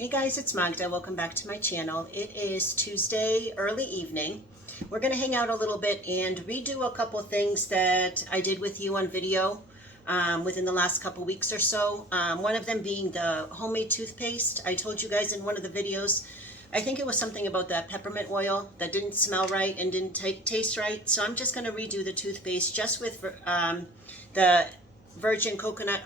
Hey guys, it's Magda. Welcome back to my channel. It is Tuesday early evening. We're going to hang out a little bit and redo a couple things that I did with you on video within the last couple weeks or so. One of them being the homemade toothpaste. I told you guys in one of the videos, I think it was something about that peppermint oil that didn't smell right and didn't taste right. So I'm just going to redo the toothpaste just with the virgin coconut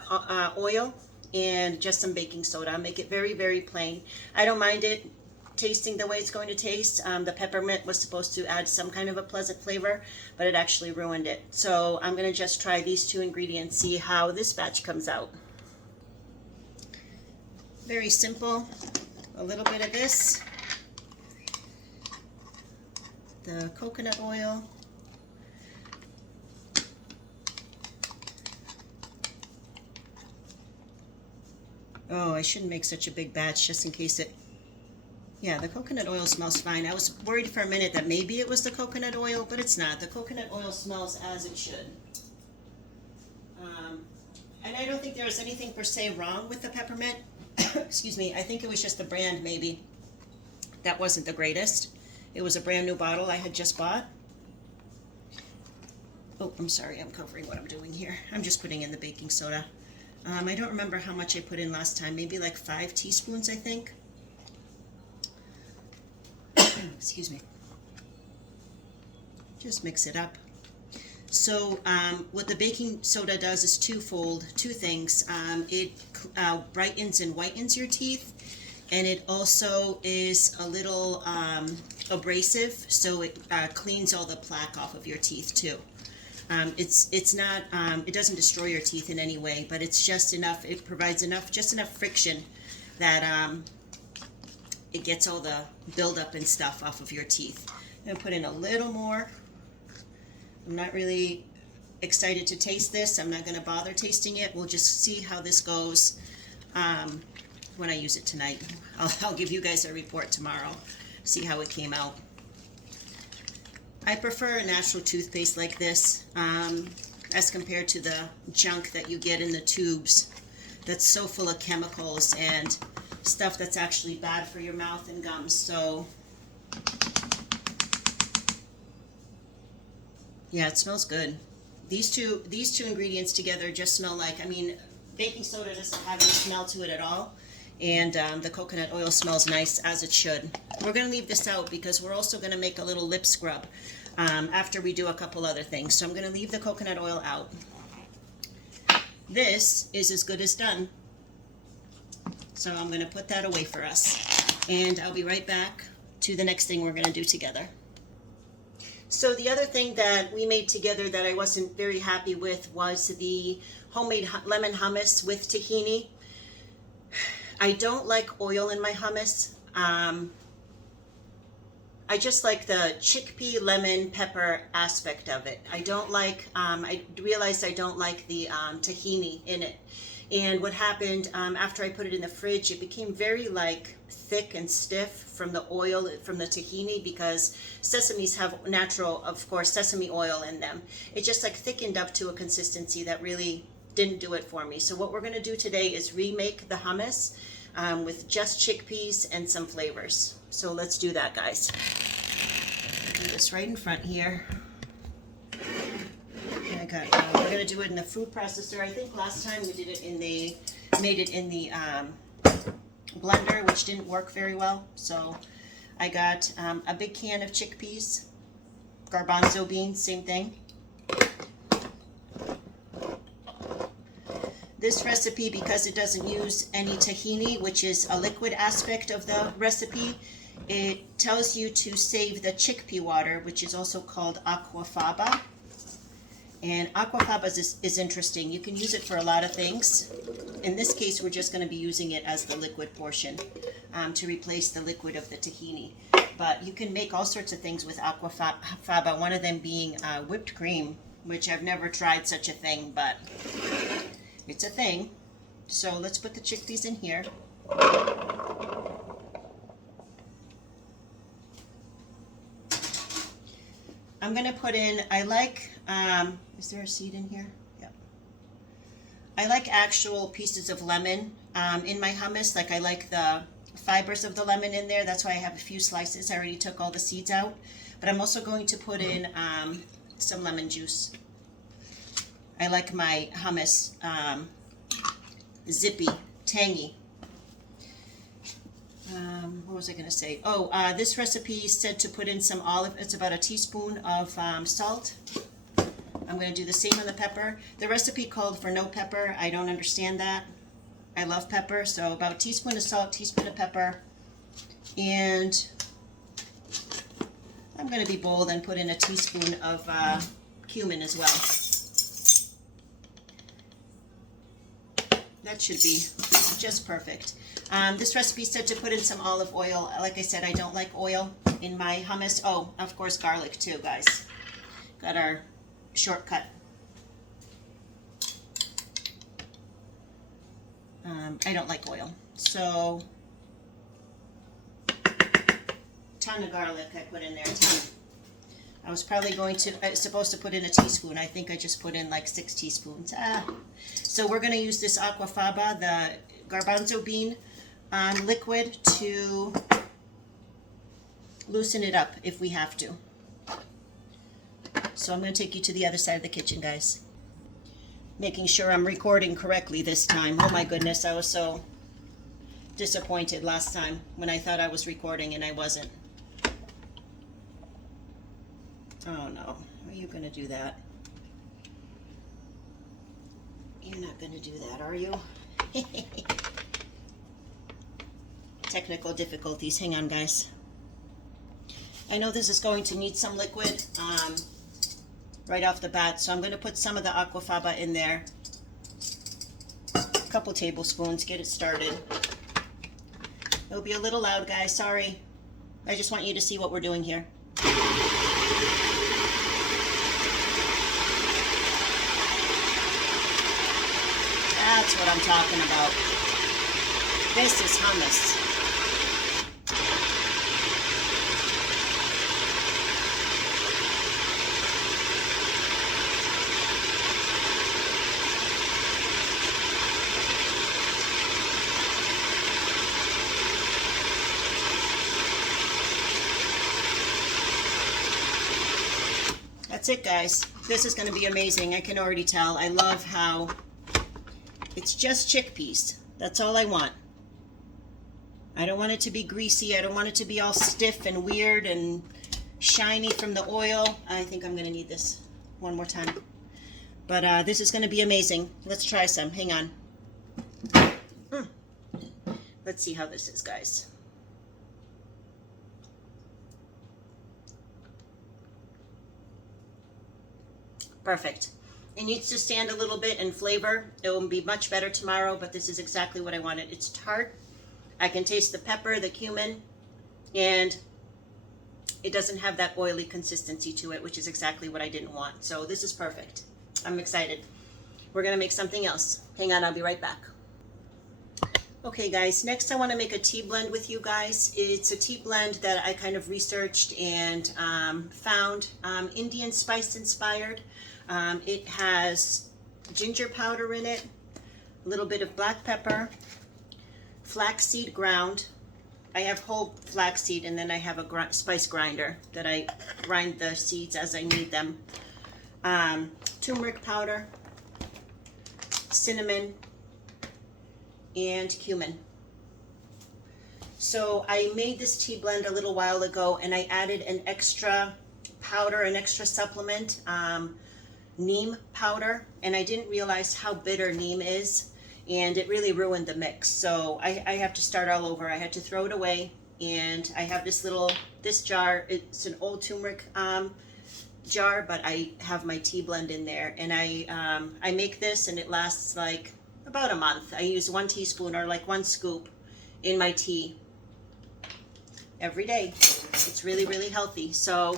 oil and just some baking soda. Make it very, very plain. I don't mind it tasting the way it's going to taste. The peppermint was supposed to add some kind of a pleasant flavor, but it actually ruined it. So I'm going to just try these two ingredients, see how this batch comes out. Very simple. A little bit of this, the coconut oil, oh, I shouldn't make such a big batch just in case it, yeah, the coconut oil smells fine. I was worried for a minute that maybe it was the coconut oil, but it's not. The coconut oil smells as it should. And I don't think there was anything per se wrong with the peppermint. Excuse me, I think it was just the brand maybe. That wasn't the greatest. It was a brand new bottle I had just bought. Oh, I'm sorry, I'm covering what I'm doing here. I'm just putting in the baking soda. I don't remember how much I put in last time, maybe like 5 teaspoons, I think. Excuse me. Just mix it up. So what the baking soda does is twofold, two things. It brightens and whitens your teeth, and it also is a little abrasive, so it cleans all the plaque off of your teeth too. It's not, it doesn't destroy your teeth in any way, but it's just enough, it provides just enough friction that it gets all the buildup and stuff off of your teeth. I'm going to put in a little more. I'm not really excited to taste this. I'm not going to bother tasting it. We'll just see how this goes when I use it tonight. I'll give you guys a report tomorrow, see how it came out. I prefer a natural toothpaste like this as compared to the junk that you get in the tubes that's so full of chemicals and stuff that's actually bad for your mouth and gums. So yeah, it smells good. These two ingredients together just smell like, I mean, baking soda doesn't have any smell to it at all, and the coconut oil smells nice as it should. We're going to leave this out because we're also going to make a little lip scrub after we do a couple other things. So I'm going to leave the coconut oil out. This is as good as done. So I'm going to put that away for us. And I'll be right back to the next thing we're going to do together. So the other thing that we made together that I wasn't very happy with was the homemade lemon hummus with tahini. I don't like oil in my hummus. I just like the chickpea, lemon, pepper aspect of it. I don't like, I realized I don't like the tahini in it. And what happened after I put it in the fridge, it became very like thick and stiff from the oil, from the tahini, because sesames have natural, of course, sesame oil in them. It just like thickened up to a consistency that really didn't do it for me. So what we're going to do today is remake the hummus with just chickpeas and some flavors. So let's do that, guys. Do this right in front here. We're going to do it in the food processor. I think last time we did it in the, made it in the blender, which didn't work very well. So I got a big can of chickpeas, garbanzo beans, same thing. This recipe, because it doesn't use any tahini, which is a liquid aspect of the recipe, it tells you to save the chickpea water, which is also called aquafaba. And aquafaba is interesting. You can use it for a lot of things. In this case, we're just going to be using it as the liquid portion to replace the liquid of the tahini. But you can make all sorts of things with aquafaba, one of them being whipped cream, which I've never tried such a thing, but it's a thing. So let's put the chickpeas in here. I'm going to put in, I like, is there a seed in here? Yeah. I like actual pieces of lemon in my hummus. Like I like the fibers of the lemon in there. That's why I have a few slices. I already took all the seeds out. But I'm also going to put in some lemon juice. I like my hummus zippy, tangy. What was I going to say? Oh, this recipe said to put in some olive. It's about a teaspoon of salt. I'm going to do the same on the pepper. The recipe called for no pepper. I don't understand that. I love pepper, so about a teaspoon of salt, teaspoon of pepper. And I'm going to be bold and put in a teaspoon of cumin as well. That should be just perfect. This recipe said to put in some olive oil. Like I said, I don't like oil in my hummus. Oh, of course, garlic too, guys. Got our shortcut. I don't like oil. So, ton of garlic I put in there, ton. I was probably supposed to put in a teaspoon. I think I just put in like 6 teaspoons. So we're going to use this aquafaba, the garbanzo bean liquid, to loosen it up if we have to. So I'm going to take you to the other side of the kitchen, guys. Making sure I'm recording correctly this time. Oh my goodness, I was so disappointed last time when I thought I was recording and I wasn't. Oh no, are you going to do that? You're not going to do that, are you? Technical difficulties. Hang on, guys. I know this is going to need some liquid right off the bat, so I'm going to put some of the aquafaba in there. A couple tablespoons, get it started. It'll be a little loud, guys, sorry. I just want you to see what we're doing here. That's what I'm talking about. This is hummus. That's it, guys. This is going to be amazing. I can already tell. I love how it's just chickpeas. That's all I want. I don't want it to be greasy. I don't want it to be all stiff and weird and shiny from the oil. I think I'm going to need this one more time. But this is going to be amazing. Let's try some. Hang on. Let's see how this is, guys. Perfect. It needs to stand a little bit and flavor. It will be much better tomorrow, but this is exactly what I wanted. It's tart. I can taste the pepper, the cumin, and it doesn't have that oily consistency to it, which is exactly what I didn't want. So this is perfect. I'm excited. We're going to make something else. Hang on, I'll be right back. Okay, guys, next I want to make a tea blend with you guys. It's a tea blend that I kind of researched and found Indian spice inspired. It has ginger powder in it, a little bit of black pepper, flaxseed ground. I have whole flaxseed, and then I have a spice grinder that I grind the seeds as I need them. Turmeric powder, cinnamon, and cumin. So I made this tea blend a little while ago, and I added an extra powder, an extra supplement, neem powder, and I didn't realize how bitter neem is, and it really ruined the mix. So I have to start all over. I had to throw it away, and I have this jar. It's an old turmeric jar, but I have my tea blend in there, and I make this, and it lasts like about a month. I use 1 teaspoon or like 1 scoop in my tea every day. It's really, really healthy. So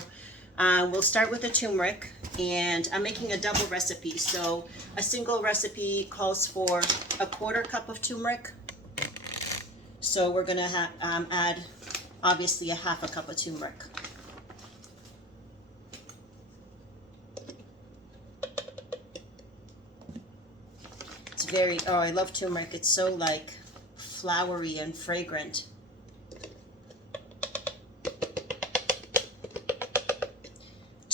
we'll start with the turmeric, and I'm making a double recipe. So a single recipe calls for 1/4 cup of turmeric. So we're gonna add obviously 1/2 cup of turmeric. It's very, oh, I love turmeric. It's so like flowery and fragrant.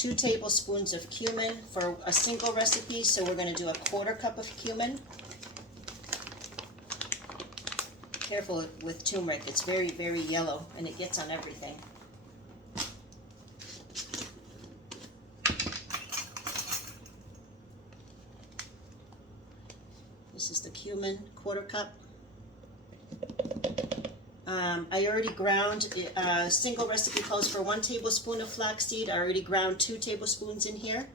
2 tablespoons of cumin for a single recipe, so we're going to do a 1/4 cup of cumin. Careful with turmeric, it's very, very yellow and it gets on everything. This is the cumin, 1/4 cup. I already ground, single recipe calls for 1 tablespoon of flaxseed. I already ground 2 tablespoons in here.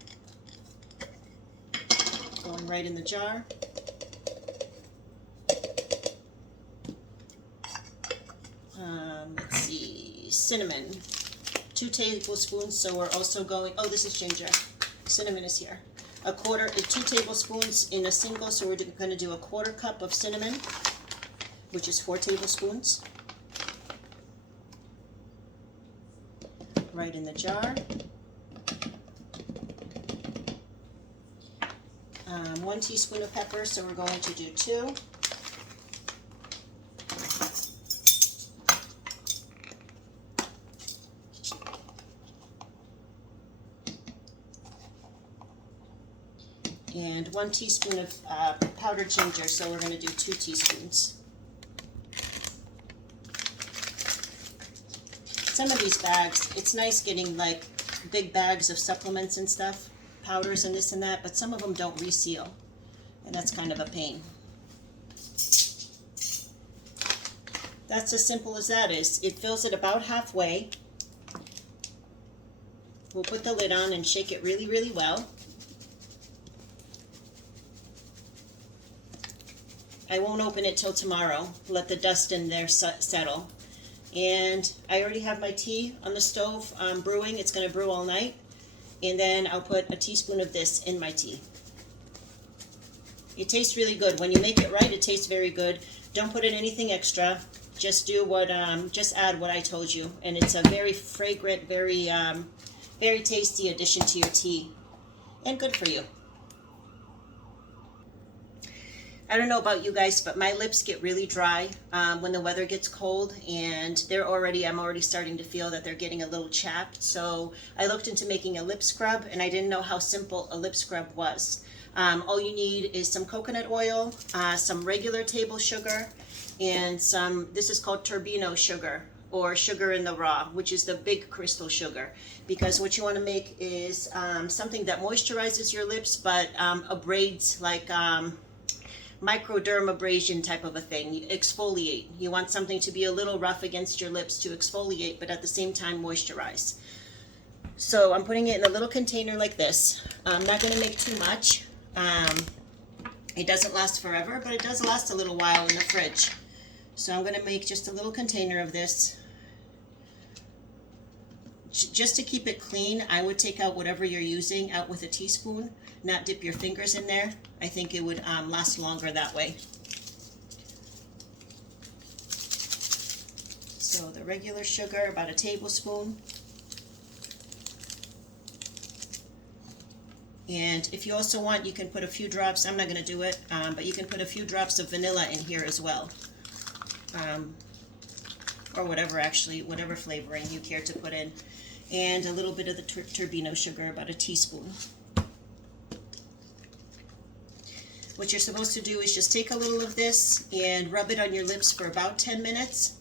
Going right in the jar. Let's see, cinnamon, 2 tablespoons, so we're also going, oh, this is ginger. Cinnamon is here. 2 tablespoons in a single, so we're going to do a 1/4 cup of cinnamon, which is 4 tablespoons. Right in the jar. 1 teaspoon of pepper, so we're going to do 2. And 1 teaspoon of powdered ginger, so we're going to do 2 teaspoons. Some of these bags, it's nice getting like big bags of supplements and stuff, powders and this and that, but some of them don't reseal, and that's kind of a pain. That's as simple as that is. It fills it about halfway. We'll put the lid on and shake it really, really well. I won't open it till tomorrow. Let the dust in there settle. And I already have my tea on the stove brewing. It's going to brew all night. And then I'll put a teaspoon of this in my tea. It tastes really good. When you make it right, it tastes very good. Don't put in anything extra. Just do what, just add what I told you. And it's a very fragrant, very, very tasty addition to your tea. And good for you. I don't know about you guys, but my lips get really dry when the weather gets cold, and I'm already starting to feel that they're getting a little chapped. So I looked into making a lip scrub, and I didn't know how simple a lip scrub was. All you need is some coconut oil, some regular table sugar, and this is called turbino sugar, or sugar in the raw, which is the big crystal sugar. Because what you want to make is something that moisturizes your lips, but abrades, like microdermabrasion type of a thing. You exfoliate. You want something to be a little rough against your lips to exfoliate, but at the same time moisturize. So I'm putting it in a little container like this. I'm not going to make too much. It doesn't last forever, but it does last a little while in the fridge. So I'm going to make just a little container of this. Just to keep it clean, I would take out whatever you're using out with a teaspoon, not dip your fingers in there. I think it would last longer that way. So the regular sugar, about a tablespoon. And if you also want, you can put a few drops, I'm not going to do it, but you can put a few drops of vanilla in here as well. Or whatever, actually, whatever flavoring you care to put in. And a little bit of the turbino sugar, about a teaspoon. What you're supposed to do is just take a little of this and rub it on your lips for about 10 minutes.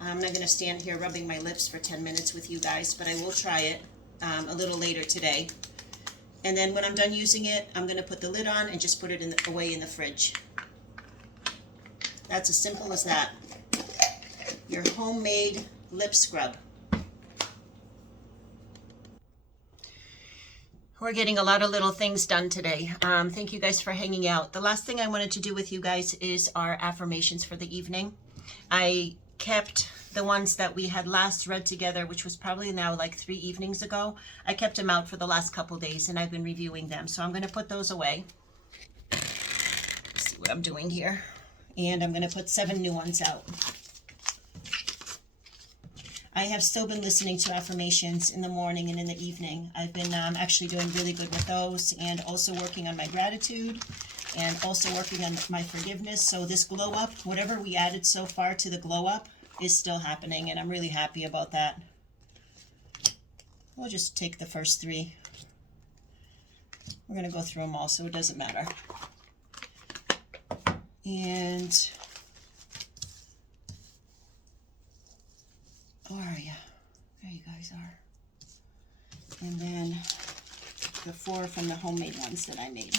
I'm not going to stand here rubbing my lips for 10 minutes with you guys, but I will try it a little later today. And then when I'm done using it, I'm going to put the lid on and just put it away in the fridge. That's as simple as that. Your homemade lip scrub. We're getting a lot of little things done today. Thank you guys for hanging out. The last thing I wanted to do with you guys is our affirmations for the evening. I kept the ones that we had last read together, which was probably now like 3 evenings ago. I kept them out for the last couple days, and I've been reviewing them. So I'm going to put those away. Let's see what I'm doing here. And I'm going to put 7 new ones out. I have still been listening to affirmations in the morning and in the evening. I've been actually doing really good with those, and also working on my gratitude, and also working on my forgiveness. So this glow up, whatever we added so far to the glow up, is still happening, and I'm really happy about that. We'll just take the first 3. We're going to go through them all, so it doesn't matter. And where are you? There you guys are. And then the 4 from the homemade ones that I made.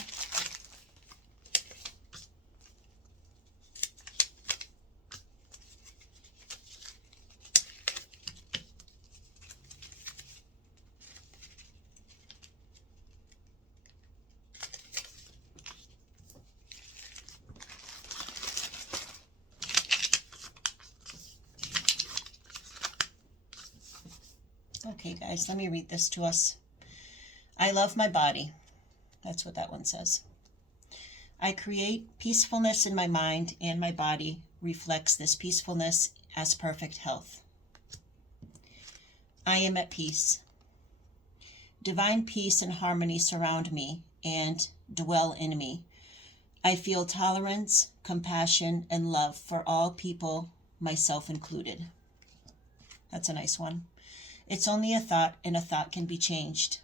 Okay, guys, let me read this to us. I love my body. That's what that one says. I create peacefulness in my mind, and my body reflects this peacefulness as perfect health. I am at peace. Divine peace and harmony surround me and dwell in me. I feel tolerance, compassion, and love for all people, myself included. That's a nice one. It's only a thought, and a thought can be changed.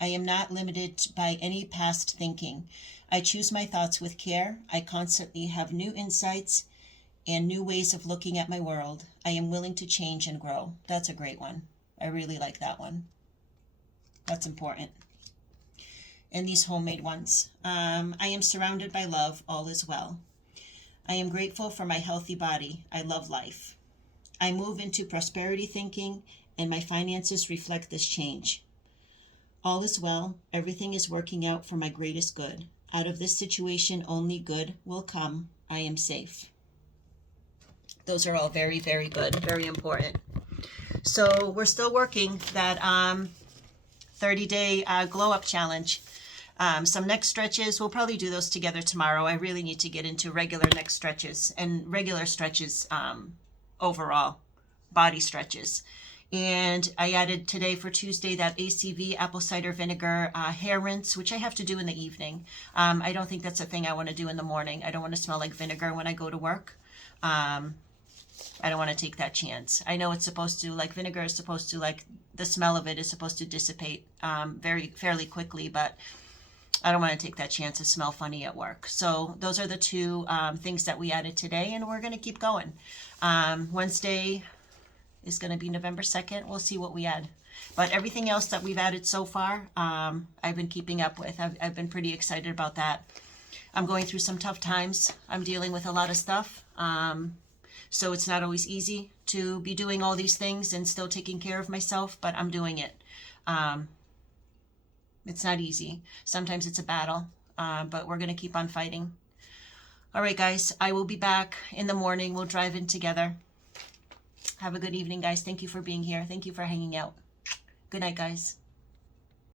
I am not limited by any past thinking. I choose my thoughts with care. I constantly have new insights and new ways of looking at my world. I am willing to change and grow. That's a great one. I really like that one. That's important. And these homemade ones. I am surrounded by love. All is well. I am grateful for my healthy body. I love life. I move into prosperity thinking, and my finances reflect this change. All is well. Everything is working out for my greatest good. Out of this situation, only good will come. I am safe. Those are all very, very good, very important. So we're still working that 30-day glow up challenge. Some neck stretches, we'll probably do those together tomorrow. I really need to get into regular neck stretches and regular stretches overall, body stretches. And I added today for Tuesday that ACV apple cider vinegar hair rinse, which I have to do in the evening. I don't think that's a thing I want to do in the morning. I don't want to smell like vinegar when I go to work. I don't want to take that chance. I know it's supposed to, like vinegar is supposed to, like the smell of it is supposed to dissipate fairly quickly, but I don't want to take that chance to smell funny at work. So those are the 2 things that we added today, and we're going to keep going. Wednesday is going to be November 2nd. We'll see what we add. But everything else that we've added so far, I've been keeping up with. I've been pretty excited about that. I'm going through some tough times. I'm dealing with a lot of stuff. So it's not always easy to be doing all these things and still taking care of myself, but I'm doing it. It's not easy. Sometimes it's a battle, but we're going to keep on fighting. All right, guys, I will be back in the morning. We'll drive in together. Have a good evening, guys. Thank you for being here. Thank you for hanging out. Good night, guys.